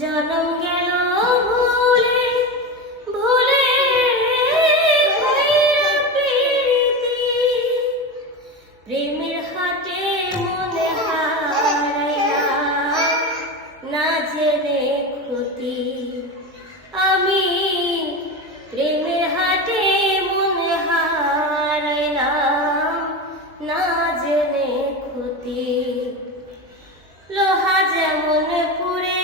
জনম গেল ভুলে ভুলে প্রেমের হাতে মনে না জেনে ক্ষতি। আমি প্রেমের হাতে মনে হারাইলাম, না জেনে ক্ষতি। লোহা যেমন পুরে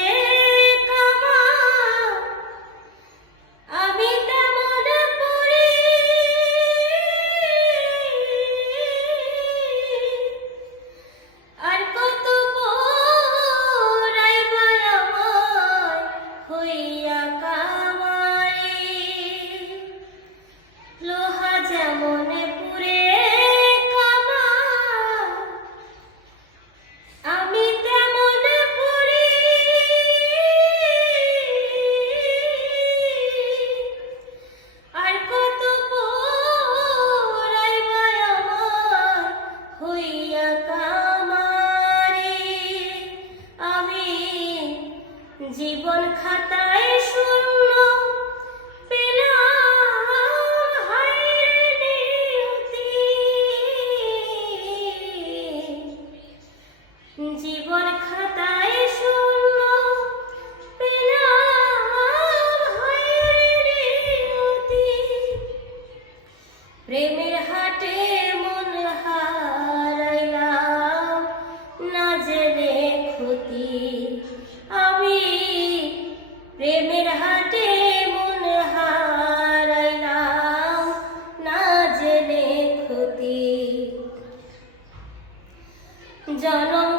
জীবন খাতায় শূন্য। জীবন খাতায় শূন্য। পেলাম হাটে মন হারাইলাম না জেনে ক্ষতি। জনম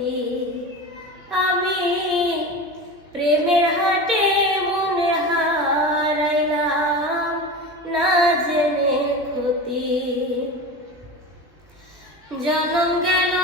সত্যি আমি প্রেমের হাটে মনে হারাইলাম না জেনে ক্ষতি। জনম গেল